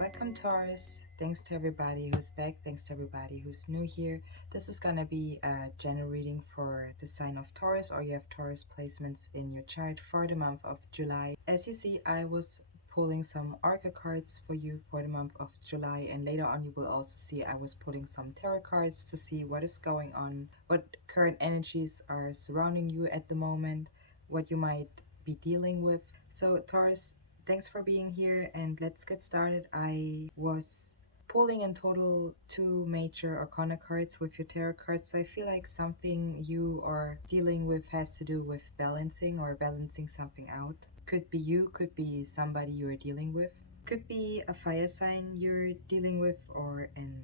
Welcome, Taurus. Thanks to everybody who's back. Thanks to everybody who's new here. This is gonna be a general reading for the sign of Taurus, or you have Taurus placements in your chart for the month of July. As you see, I was pulling some oracle cards for you for the month of July, and later on you will also see I was pulling some tarot cards to see what is going on, what current energies are surrounding you at the moment, what you might be dealing with. So, Taurus, thanks for being here, and let's get started. I was pulling in total two major arcana cards with your tarot cards, so I feel like something you are dealing with has to do with balancing or balancing something out. Could be you, could be somebody you're dealing with, could be a fire sign you're dealing with, or an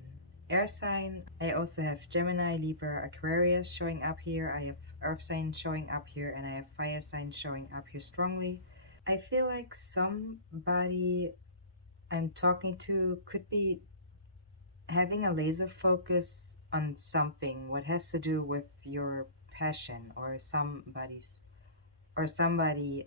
air sign. I also have Gemini, Libra, Aquarius showing up here. I have earth sign showing up here, and I have fire sign showing up here strongly. I feel like somebody I'm talking to could be having a laser focus on something what has to do with your passion, or somebody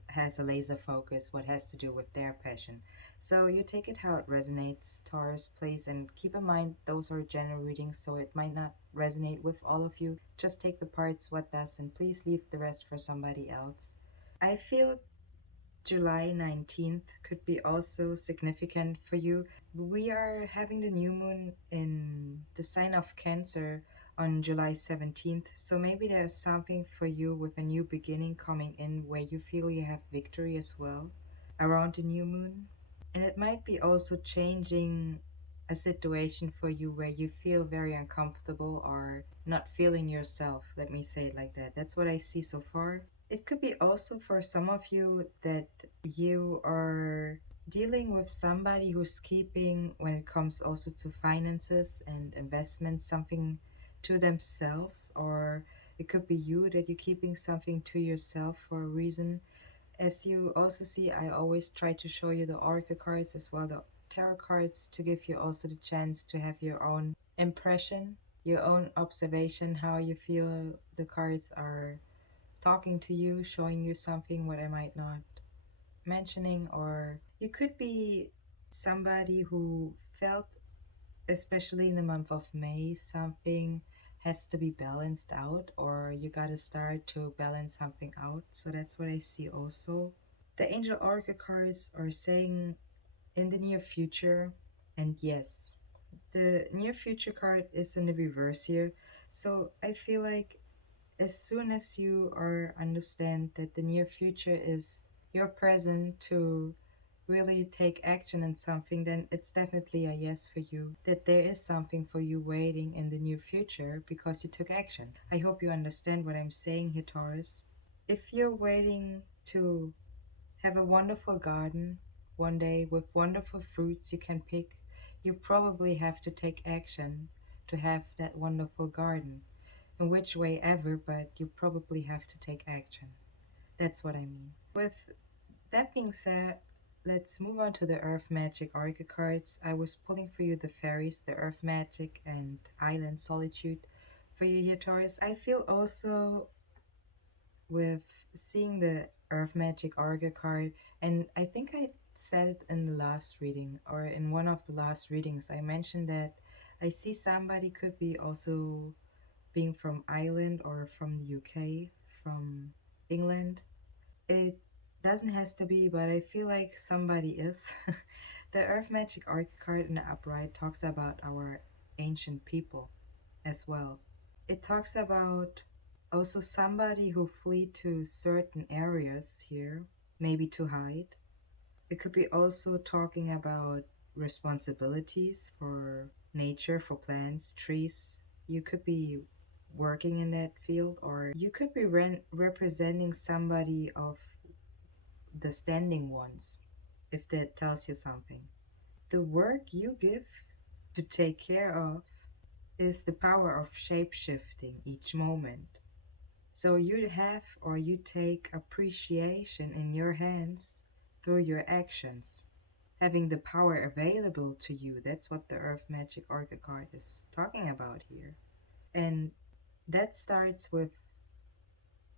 has a laser focus what has to do with their passion. So you take it how it resonates, Taurus, please, and keep in mind those are general readings, so it might not resonate with all of you. Just take the parts what does, and please leave the rest for somebody else. I feel July 19th could be also significant for you. We are having the new moon in the sign of Cancer on July 17th, so maybe there's something for you with a new beginning coming in where you feel you have victory as well around the new moon. And it might be also changing a situation for you where you feel very uncomfortable or not feeling yourself. Let me say it like that. That's what I see so far. It could be also for some of you that you are dealing with somebody who's keeping, when it comes also to finances and investments, something to themselves, or it could be you that you're keeping something to yourself for a reason. As you also see, I always try to show you the oracle cards as well, the tarot cards, to give you also the chance to have your own impression, your own observation, how you feel the cards are talking to you, showing you something what I might not mentioning. Or you could be somebody who felt, especially in the month of May, something has to be balanced out, or you gotta start to balance something out. So that's what I see also. The angel oracle cards are saying in the near future, and yes, the near future card is in the reverse here. So I feel like as soon as you are understand that the near future is your present to really take action in something, then it's definitely a yes for you. That there is something for you waiting in the near future because you took action. I hope you understand what I'm saying here, Taurus. If you're waiting to have a wonderful garden one day with wonderful fruits you can pick, you probably have to take action to have that wonderful garden in which way ever, but you probably have to take action. That's what I mean. With that being said, let's move on to the Earth Magic Oracle cards. I was pulling for you the fairies, the Earth Magic, and Island Solitude for you here, Taurus. I feel also with seeing the Earth Magic Oracle card, and I think I said it in the last reading or in one of the last readings. I mentioned that I see somebody could be also being from Ireland or from the UK, from England. It doesn't has to be, but I feel like somebody is. The Earth Magic Oracle card in the upright talks about our ancient people as well. It talks about also somebody who flee to certain areas here, maybe to hide. It could be also talking about responsibilities for nature, for plants, trees. You could be working in that field, or you could be representing somebody of the standing ones, if that tells you something. The work you give to take care of is the power of shape shifting each moment. So you have, or you take appreciation in your hands through your actions, having the power available to you. That's what the Earth Magic Oracle card is talking about here. And that starts with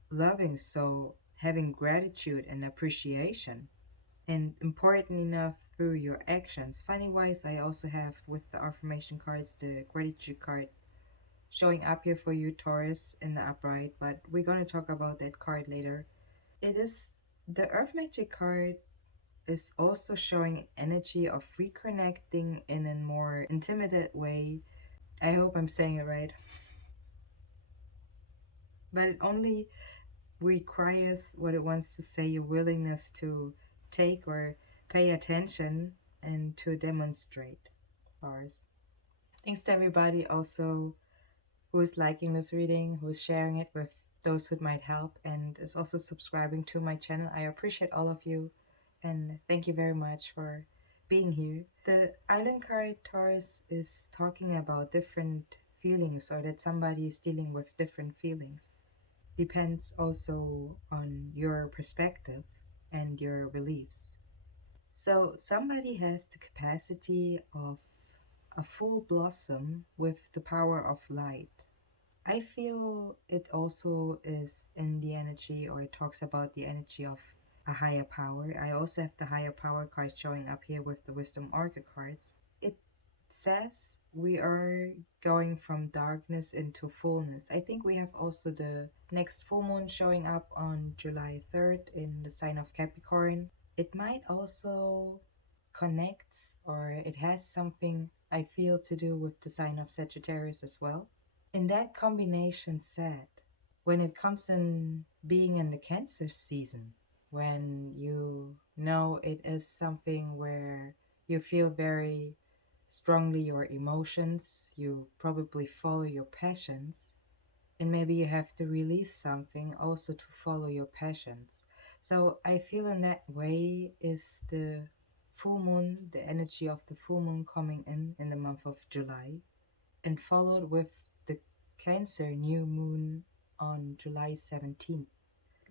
loving, so having gratitude and appreciation. and important enough through your actions. Funny wise, I also have with the affirmation cards the gratitude card showing up here for you, Taurus, in the upright, but we're going to talk about that card later. It is the Earth Magic card is also showing energy of reconnecting in a more intimate way. I hope I'm saying it right. But it only requires what it wants to say, your willingness to take or pay attention and to demonstrate ours. Thanks to everybody also who is liking this reading, who is sharing it with those who it might help, and is also subscribing to my channel. I appreciate all of you, and thank you very much for being here. The island card Taurus is talking about different feelings, or that somebody is dealing with different feelings. Depends also on your perspective and your beliefs. So, somebody has the capacity of a full blossom with the power of light. I feel it also is in the energy, or it talks about the energy of a higher power. I also have the higher power card showing up here with the wisdom oracle cards. It says we are going from darkness into fullness. I think we have also the next full moon showing up on July 3rd in the sign of Capricorn. It might also connect, or it has something I feel to do with the sign of Sagittarius as well. In that combination said, when it comes in being in the Cancer season, when you know it is something where you feel very strongly your emotions, you probably follow your passions, and maybe you have to release something also to follow your passions. So I feel in that way is the full moon, the energy of the full moon coming in the month of July, and followed with the Cancer new moon on July 17th.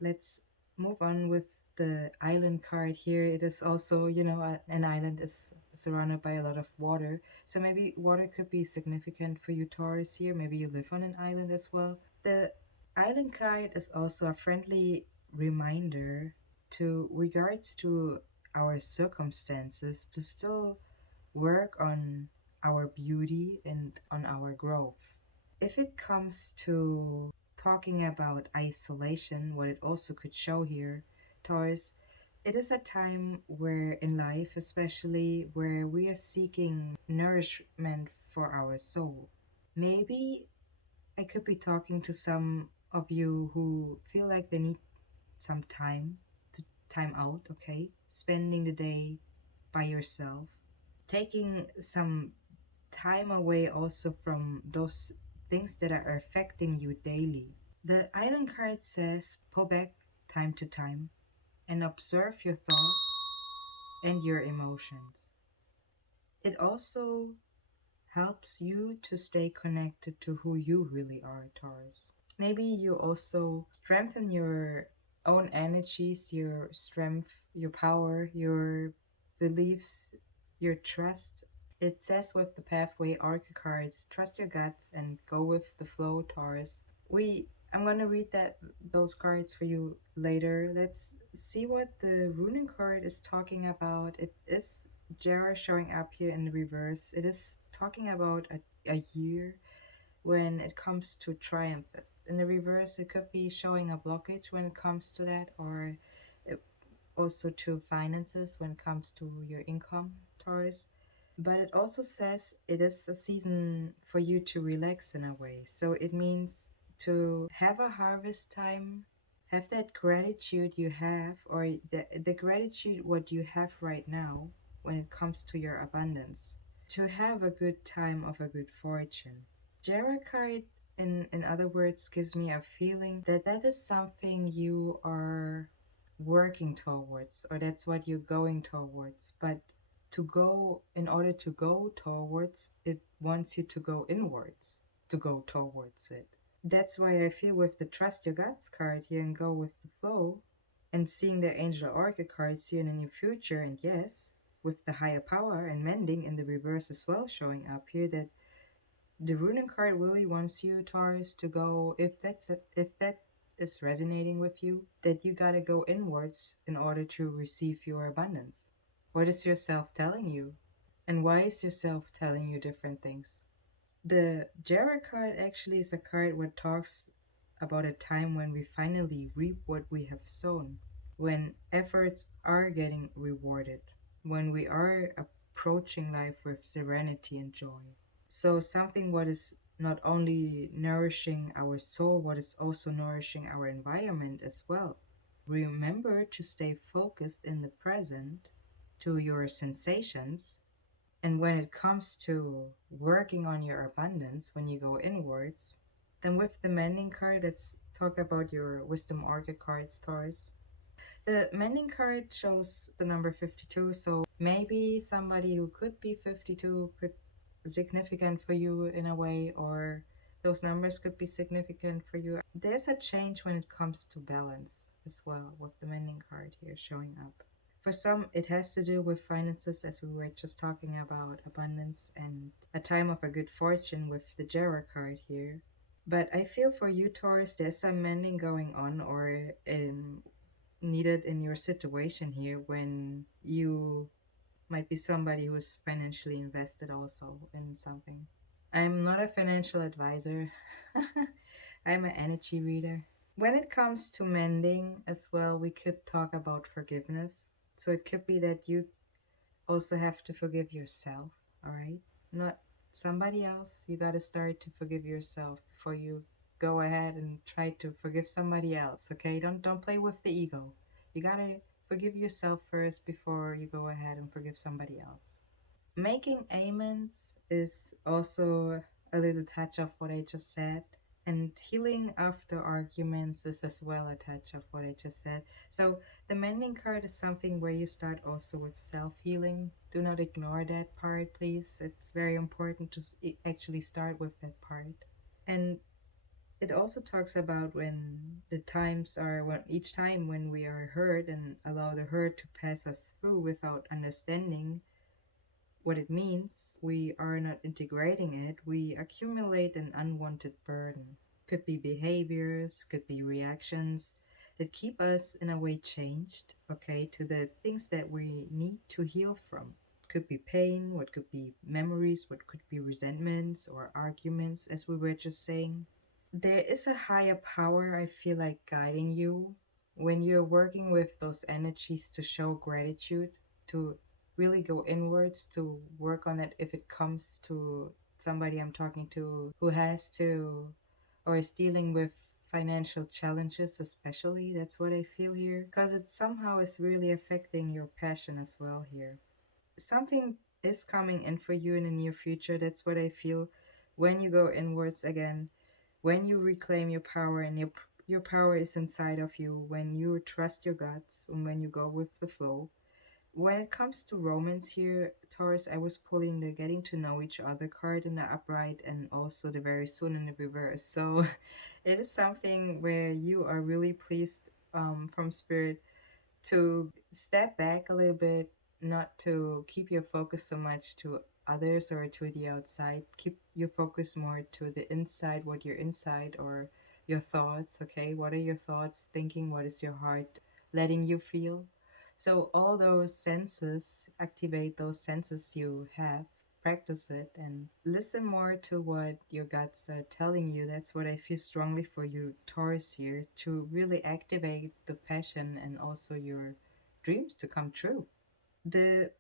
Let's move on with the island card here. It is also, an island is surrounded by a lot of water. So maybe water could be significant for you, Taurus, here. Maybe you live on an island as well. The island card is also a friendly reminder to regards to our circumstances to still work on our beauty and on our growth. If it comes to talking about isolation, what it also could show here, Taurus, it is a time where in life, especially where we are seeking nourishment for our soul. Maybe I could be talking to some of you who feel like they need some time to time out, okay? Spending the day by yourself, taking some time away also from those things that are affecting you daily. The island card says pull back time to time and observe your thoughts and your emotions. It also helps you to stay connected to who you really are, Taurus. Maybe you also strengthen your own energies, your strength, your power, your beliefs, your trust. It says with the pathway oracle cards, trust your guts and go with the flow, Taurus. I'm gonna read those cards for you later. Let's see what the runing card is talking about. It is Jera showing up here in the reverse. It is talking about a year when it comes to triumphs. In the reverse, it could be showing a blockage when it comes to that, or also to finances when it comes to your income, Taurus. But it also says it is a season for you to relax in a way. So it means to have a harvest time, have that gratitude you have, or the gratitude what you have right now when it comes to your abundance, to have a good time of a good fortune. Jericho, in other words, gives me a feeling that that is something you are working towards, or that's what you're going towards. But in order to go towards, it wants you to go inwards to go towards it. That's why I feel with the Trust Your Guts card here and go with the flow, and seeing the Angel Orchid card, see in the near future, and yes, with the higher power and mending in the reverse as well showing up here, that the runing card really wants you, Taurus, to go, if that is resonating with you, that you gotta go inwards in order to receive your abundance. What is yourself telling you? And why is yourself telling you different things? The Jera card actually is a card that talks about a time when we finally reap what we have sown, when efforts are getting rewarded, when we are approaching life with serenity and joy. So, something what is not only nourishing our soul, what is also nourishing our environment as well. Remember to stay focused in the present to your sensations. And when it comes to working on your abundance, when you go inwards, then with the mending card, let's talk about your wisdom oracle card stars. The mending card shows the number 52, so maybe somebody who could be 52 could significant for you in a way, or those numbers could be significant for you. There's a change when it comes to balance as well with the mending card here showing up. For some, it has to do with finances, as we were just talking about abundance and a time of a good fortune with the Jera card here. But I feel for you, Taurus, there's some mending going on or needed in your situation here when you might be somebody who's financially invested also in something. I'm not a financial advisor. I'm an energy reader. When it comes to mending as well, we could talk about forgiveness. So it could be that you also have to forgive yourself, all right? Not somebody else. You got to start to forgive yourself before you go ahead and try to forgive somebody else, okay? Don't play with the ego. You got to forgive yourself first before you go ahead and forgive somebody else. Making amends is also a little touch of what I just said. And healing after arguments is as well a touch of what I just said. So the mending card is something where you start also with self healing. Do not ignore that part, please. It's very important to actually start with that part. And it also talks about when the times are when each time when we are hurt and allow the hurt to pass us through without understanding what it means, we are not integrating it, we accumulate an unwanted burden. Could be behaviors, could be reactions that keep us in a way changed, okay, to the things that we need to heal from. Could be pain, what could be memories, what could be resentments or arguments, as we were just saying. There is a higher power, I feel like, guiding you when you're working with those energies to show gratitude, to really go inwards, to work on it if it comes to somebody I'm talking to who has to or is dealing with financial challenges, especially. That's what I feel here, because it somehow is really affecting your passion as well here. Something is coming in for you in the near future. That's what I feel when you go inwards again, when you reclaim your power and your power is inside of you, when you trust your guts and when you go with the flow. When it comes to romance here, Taurus, I was pulling the getting to know each other card in the upright and also the very soon in the reverse. So it is something where you are really pleased from spirit to step back a little bit, not to keep your focus so much to others or to the outside. Keep your focus more to the inside, what you're inside or your thoughts, okay? What are your thoughts thinking? What is your heart letting you feel? So, all those senses, activate those senses you have, practice it, and listen more to what your guts are telling you. That's what I feel strongly for you, Taurus, here, to really activate the passion and also your dreams to come true. The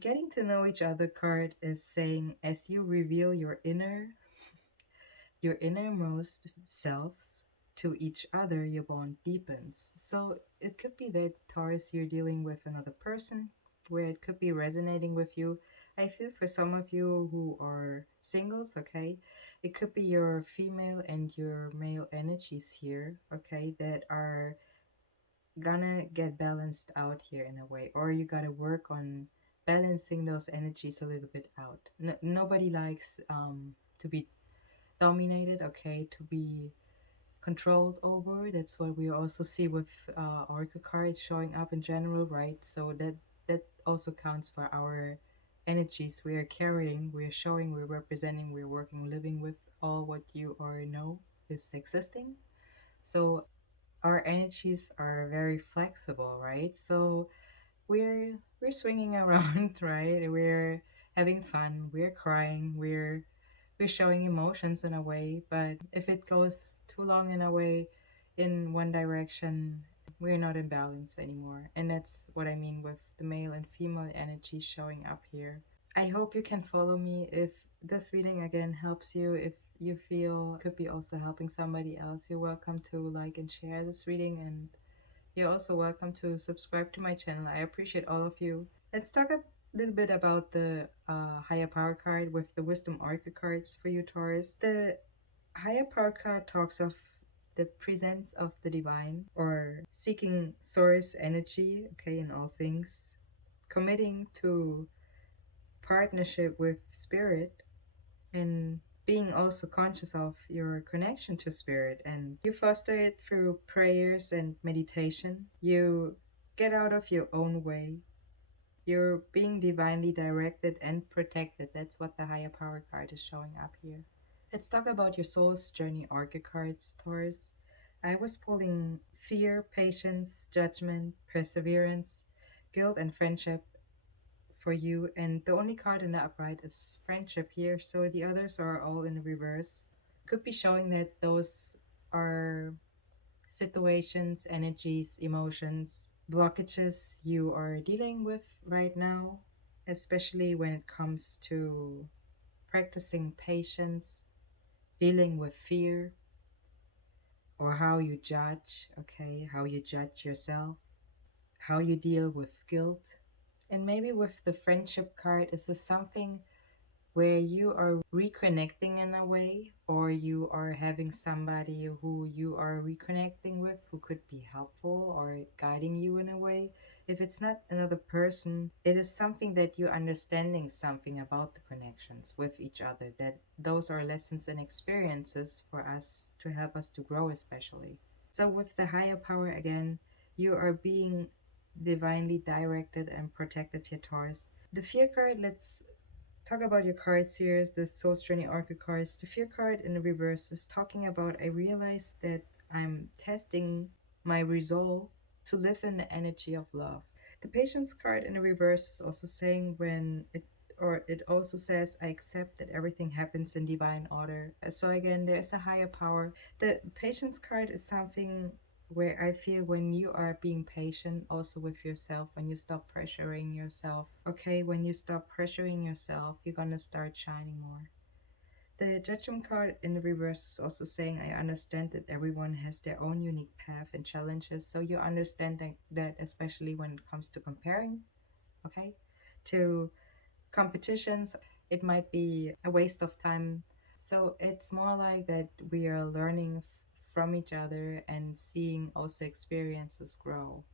getting to know each other card is saying as you reveal your innermost selves to each other, your bond deepens. So it could be that Taurus, you're dealing with another person where it could be resonating with you. I feel for some of you who are singles, okay, it could be your female and your male energies here, okay, that are gonna get balanced out here in a way, or you gotta work on balancing those energies a little bit out. Nobody likes to be dominated, okay, to be controlled over. That's what we also see with oracle cards showing up in general, right? So that also counts for our energies we are carrying, we are showing, we're representing, we're working, living with all what you already know is existing. So our energies are very flexible, right? So we're swinging around, right? We're having fun, we're crying, we're showing emotions in a way, but if it goes too long in a way in one direction, we're not in balance anymore. And that's what I mean with the male and female energy showing up here. I hope you can follow me. If this reading again helps you, if you feel could be also helping somebody else, you're welcome to like and share this reading, and you're also welcome to subscribe to my channel. I appreciate all of you. Let's talk a little bit about the higher power card with the wisdom oracle cards for you, Taurus. The higher power card talks of the presence of the divine, or seeking source energy, okay, in all things, committing to partnership with spirit, and being also conscious of your connection to spirit. And you foster it through prayers and meditation. You get out of your own way. You're being divinely directed and protected. That's what the higher power card is showing up here. Let's talk about your soul's journey oracle cards, Taurus. I was pulling fear, patience, judgment, perseverance, guilt, and friendship for you, and the only card in the upright is friendship here, so the others are all in reverse. Could be showing that those are situations, energies, emotions, blockages you are dealing with right now, especially when it comes to practicing patience, dealing with fear, or how you judge, okay, how you judge yourself, how you deal with guilt. And maybe with the friendship card, is this something where you are reconnecting in a way, or you are having somebody who you are reconnecting with who could be helpful or guiding you in a way? If it's not another person, it is something that you're understanding something about the connections with each other, that those are lessons and experiences for us to help us to grow, especially. So with the higher power again, you are being divinely directed and protected here, Taurus. The fear card, let's talk about your cards here, the Soul Journey Oracle cards. The Fear card in the reverse is talking about, I realized that I'm testing my resolve to live in the energy of love. The Patience card in the reverse is also saying when it, or it also says, I accept that everything happens in divine order. So again, there's a higher power. The Patience card is something where I feel when you are being patient also with yourself, when you stop pressuring yourself, okay, when you stop pressuring yourself, you're gonna start shining more. The Judgment card in the reverse is also saying, I understand that everyone has their own unique path and challenges. So you understand that especially when it comes to comparing, okay, to competitions, it might be a waste of time. So it's more like that we are learning from each other and seeing also experiences grow.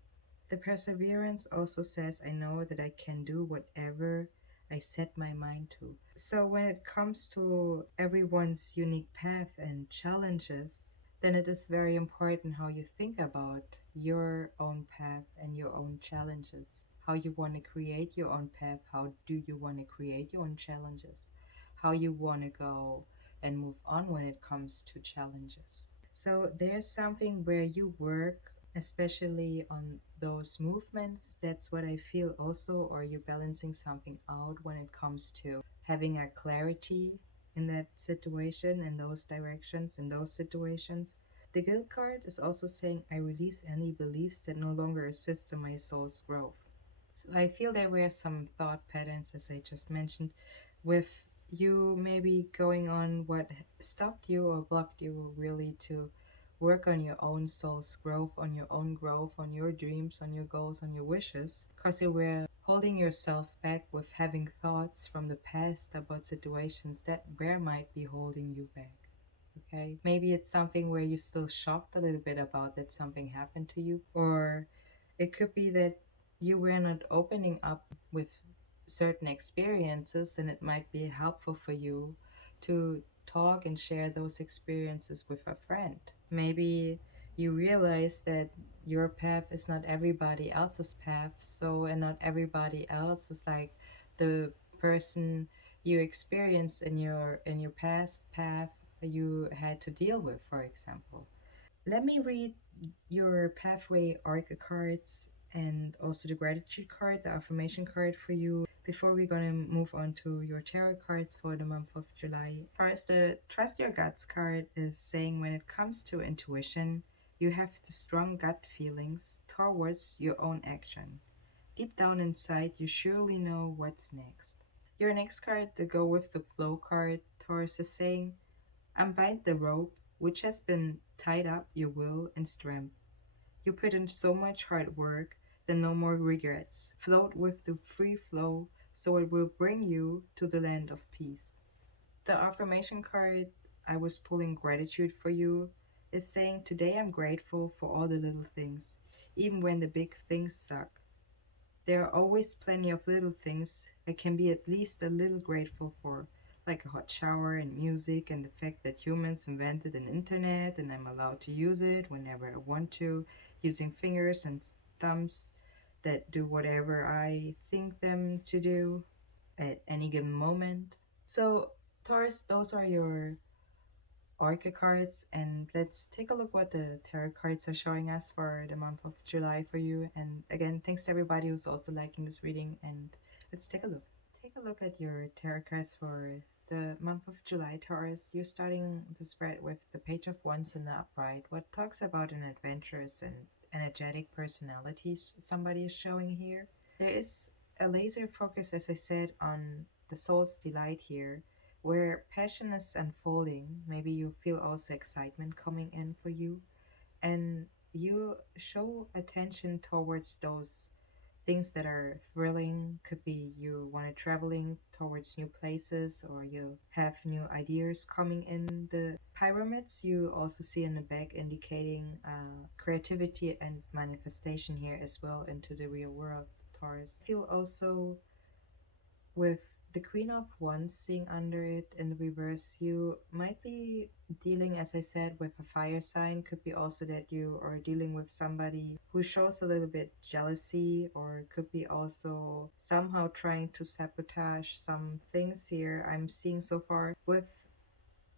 The perseverance also says, I know that I can do whatever I set my mind to. So when it comes to everyone's unique path and challenges, then it is very important how you think about your own path and your own challenges. How you want to create your own path, how do you want to create your own challenges, how you want to go and move on when it comes to challenges. So there's something where you work especially on those movements. That's what I feel also, or you balancing something out when it comes to having a clarity in that situation, in those directions, in those situations. The guilt card is also saying, I release any beliefs that no longer assist in my soul's growth. So I feel there were some thought patterns, as I just mentioned, with you maybe going on what stopped you or blocked you really to work on your own soul's growth, on your own growth, on your dreams, on your goals, on your wishes, because you were holding yourself back with having thoughts from the past about situations that were might be holding you back. Okay, maybe it's something where you're still shocked a little bit about that something happened to you, or it could be that you were not opening up with certain experiences, and it might be helpful for you to talk and share those experiences with a friend. Maybe you realize that your path is not everybody else's path, so, and not everybody else is like the person you experienced in your past path you had to deal with, for example. Let me read your pathway oracle cards and also the gratitude card, the affirmation card for you. Before we're gonna move on to your tarot cards for the month of July. First, the Trust Your Guts card is saying when it comes to intuition, you have the strong gut feelings towards your own action. Deep down inside, you surely know what's next. Your next card, the Go with the Flow card, Taurus is saying, unbind the rope which has been tied up your will and strength. You put in so much hard work, then no more regrets. Float with the free flow, so it will bring you to the land of peace. The affirmation card I was pulling gratitude for you is saying, today I'm grateful for all the little things, even when the big things suck. There are always plenty of little things I can be at least a little grateful for, like a hot shower and music and the fact that humans invented an internet and I'm allowed to use it whenever I want to, using fingers and thumbs that do whatever I think them to do at any given moment. So, Taurus, those are your Orca cards, and let's take a look what the tarot cards are showing us for the month of July for you. And again, thanks to everybody who's also liking this reading. And let's take a look. Take a look at your tarot cards for the month of July, Taurus. You're starting the spread with the Page of Wands in the upright, what talks about an adventurous and energetic personality somebody is showing here. There is a laser focus, as I said, on the soul's delight here, where passion is unfolding. Maybe you feel also excitement coming in for you, and you show attention towards those things that are thrilling. Could be you want to traveling towards new places, or you have new ideas coming in. The pyramids you also see in the back indicating creativity and manifestation here as well into the real world, Taurus. I feel also with the Queen of Wands seeing under it in the reverse, you might be dealing, as I said, with a fire sign. Could be also that you are dealing with somebody who shows a little bit jealousy, or could be also somehow trying to sabotage some things here I'm seeing so far. With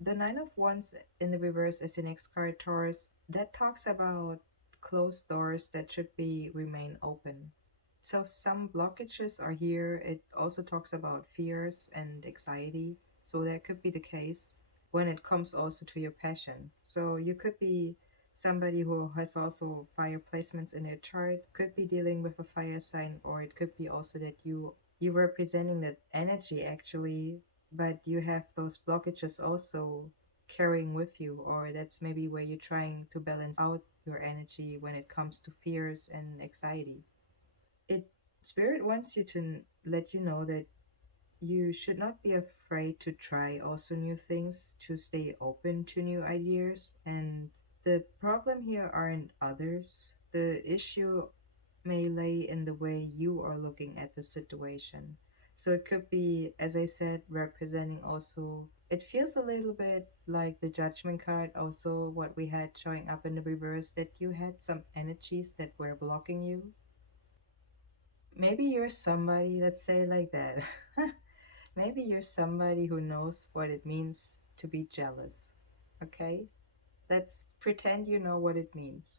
the Nine of Wands in the reverse as your next card, Taurus, that talks about closed doors that should be remain open. So some blockages are here. It also talks about fears and anxiety. So that could be the case when it comes also to your passion. So you could be somebody who has also fire placements in their chart, could be dealing with a fire sign, or it could be also that you representing that energy actually, but you have those blockages also carrying with you, or that's maybe where you're trying to balance out your energy when it comes to fears and anxiety. It Spirit wants you to let you know that you should not be afraid to try also new things, to stay open to new ideas. And the problem here aren't others. The issue may lay in the way you are looking at the situation. So it could be, as I said, representing also, it feels a little bit like the judgment card, also what we had showing up in the reverse, that you had some energies that were blocking you. Maybe you're somebody, let's say like that. Maybe you're somebody who knows what it means to be jealous. Okay? Let's pretend you know what it means.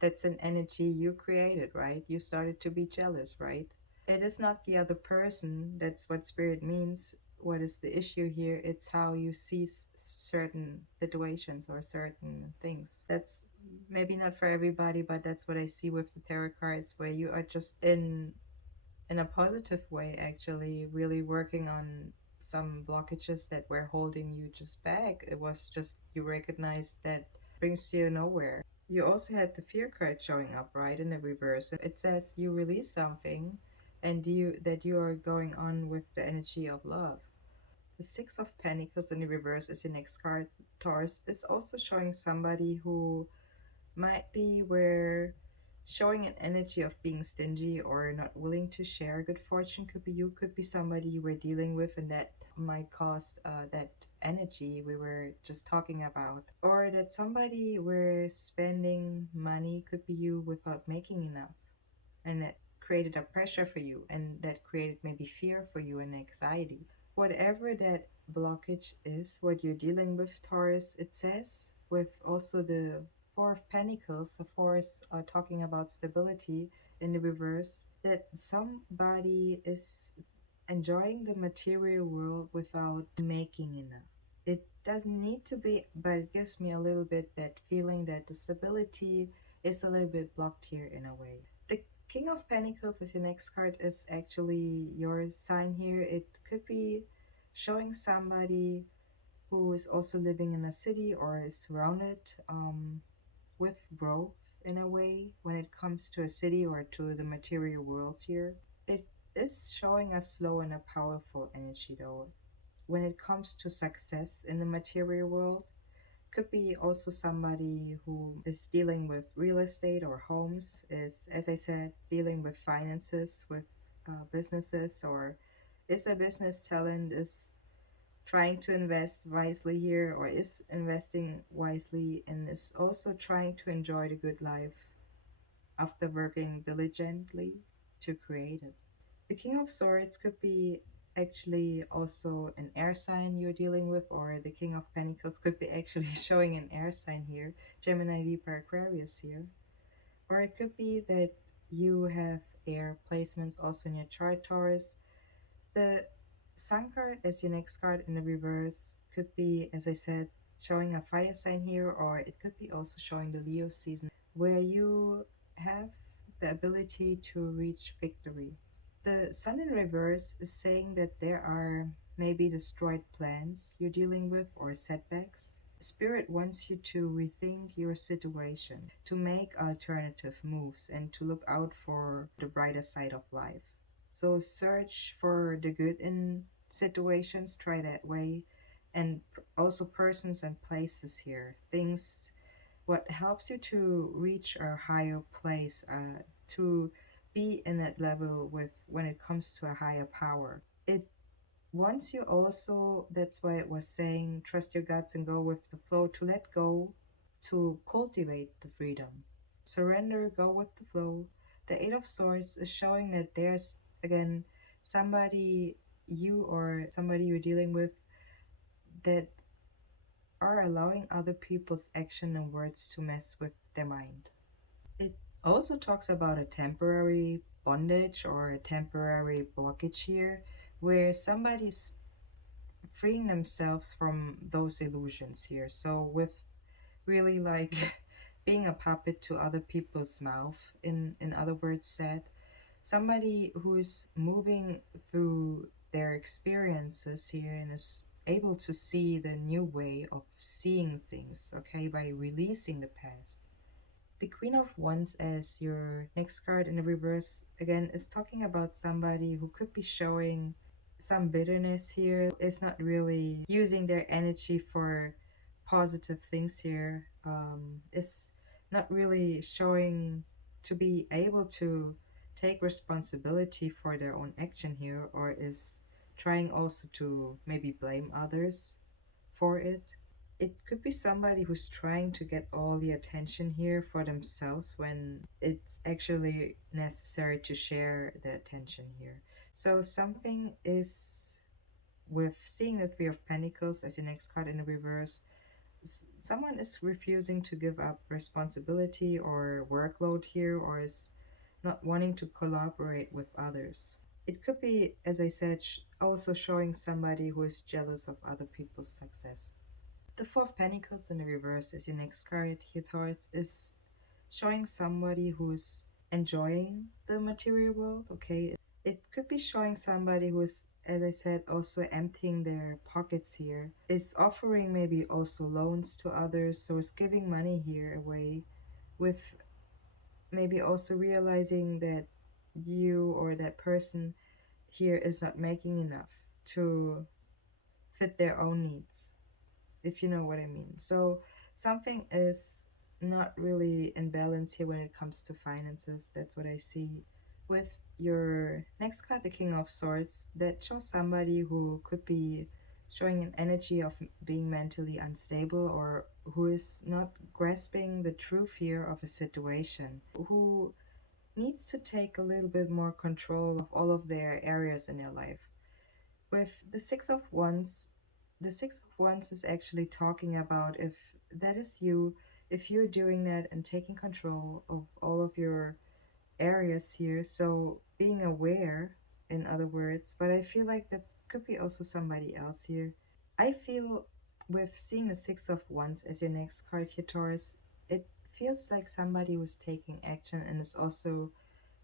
That's an energy you created, right? You started to be jealous, right? It is not the other person. That's what spirit means. What is the issue here? It's how you see certain situations or certain things. That's maybe not for everybody, but that's what I see with the tarot cards, where you are just in a positive way, actually really working on some blockages that were holding you just back. It was just you recognized that brings you nowhere. You also had the fear card showing up right in the reverse. It says you release something and you are going on with the energy of love. The Six of Pentacles in the reverse is the next card, Taurus, is also showing somebody who might be where showing an energy of being stingy or not willing to share good fortune. Could be you, could be somebody you were dealing with, and that might cause that energy we were just talking about, or that somebody were spending money, could be you, without making enough, and that created a pressure for you, and that created maybe fear for you and anxiety. Whatever that blockage is, what you're dealing with, Taurus, it says with also the Four of Pentacles, the fourth, talking about stability in the reverse, that somebody is enjoying the material world without making enough. It doesn't need to be, but it gives me a little bit that feeling that the stability is a little bit blocked here in a way. The King of Pentacles as your next card is actually your sign here. It could be showing somebody who is also living in a city or is surrounded with growth in a way when it comes to a city or to the material world here. It is showing a slow and a powerful energy though. When it comes to success in the material world, could be also somebody who is dealing with real estate or homes, is, as I said, dealing with finances, with businesses, or is a business talent, is trying to invest wisely here or is investing wisely and is also trying to enjoy the good life after working diligently to create it. The King of Swords could be actually also an air sign you're dealing with, or the King of Pentacles could be actually showing an air sign here, Gemini, Libra, Aquarius here. Or it could be that you have air placements also in your chart, Taurus. The Sun card as your next card in the reverse could be, as I said, showing a fire sign here, or it could be also showing the Leo season where you have the ability to reach victory. The Sun in reverse is saying that there are maybe destroyed plans you're dealing with or setbacks. Spirit wants you to rethink your situation, to make alternative moves, and to look out for the brighter side of life. So search for the good in situations, try that way, and also persons and places here. Things what helps you to reach a higher place, to be in that level with when it comes to a higher power. It wants you also, that's why it was saying, trust your guts and go with the flow, to let go, to cultivate the freedom. Surrender, go with the flow. The Eight of Swords is showing that there's, again, somebody you or somebody you're dealing with that are allowing other people's action and words to mess with their mind. It also talks about a temporary bondage or a temporary blockage here where somebody's freeing themselves from those illusions here. So, with really like being a puppet to other people's mouth, in other words, said, somebody who is moving through their experiences here and is able to see the new way of seeing things, okay, by releasing the past. The Queen of Wands as your next card in the reverse again is talking about somebody who could be showing some bitterness here, is not really using their energy for positive things here, is not really showing to be able to take responsibility for their own action here, or is trying also to maybe blame others for it. It could be somebody who's trying to get all the attention here for themselves when it's actually necessary to share the attention here. So something is, with seeing the Three of Pentacles as your next card in the reverse, someone is refusing to give up responsibility or workload here, or is not wanting to collaborate with others. It could be, as I said, also showing somebody who is jealous of other people's success. The Four of Pentacles in the reverse is your next card here, Taurus, is showing somebody who's enjoying the material world, okay? It could be showing somebody who is, as I said, also emptying their pockets here, is offering maybe also loans to others, so is giving money here away, with maybe also realizing that you or that person here is not making enough to fit their own needs, if you know what I mean. So something is not really in balance here when it comes to finances. That's what I see with your next card, the King of Swords, that shows somebody who could be showing an energy of being mentally unstable, or who is not grasping the truth here of a situation, who needs to take a little bit more control of all of their areas in their life. With the Six of Wands, the Six of Wands is actually talking about, if that is you, if you're doing that and taking control of all of your areas here, so being aware, in other words, but I feel like that could be also somebody else here. I feel with seeing the Six of Wands as your next card here, Taurus, it feels like somebody was taking action and is also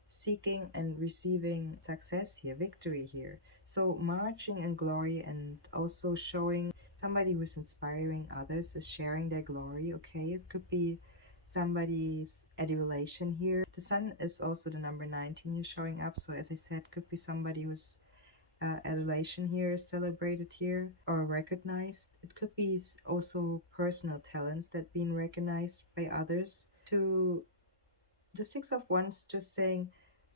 seeking and receiving success here, victory here. So marching in glory and also showing somebody who's inspiring others is sharing their glory. Okay, it could be somebody's adulation here. The sun is also the number 19 you're showing up. So as I said, could be somebody who's adulation here is celebrated here or recognized. It could be also personal talents that being recognized by others. To the Six of Wands just saying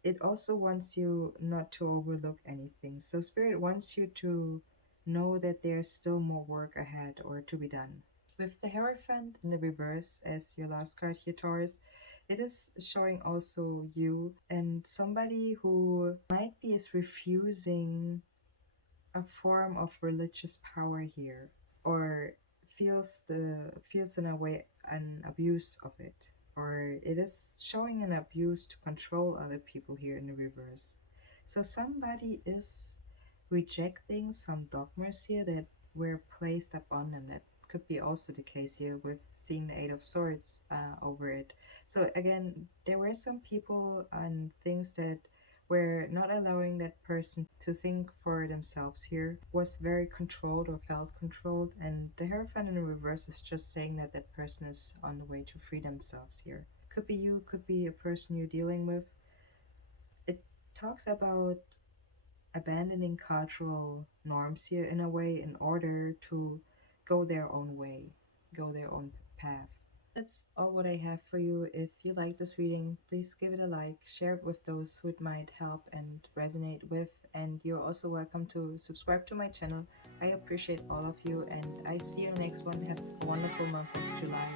it also wants you not to overlook anything. So Spirit wants you to know that there's still more work ahead or to be done. With the Hierophant in the reverse as your last card here, Taurus, it is showing also you and somebody who might be is refusing a form of religious power here or feels in a way an abuse of it, or it is showing an abuse to control other people here in the reverse. So somebody is rejecting some dogmas here that were placed upon them. That could be also the case here with seeing the Eight of Swords over it. So again, there were some people and things that were not allowing that person to think for themselves here, was very controlled or felt controlled, and the Hierophant in the reverse is just saying that that person is on the way to free themselves here. Could be you, could be a person you're dealing with. It talks about abandoning cultural norms here in a way in order to go their own way, go their own path. That's all what I have for you. If you like this reading, please give it a like, share it with those who it might help and resonate with. And you're also welcome to subscribe to my channel. I appreciate all of you, and I see you next one. Have a wonderful month of July.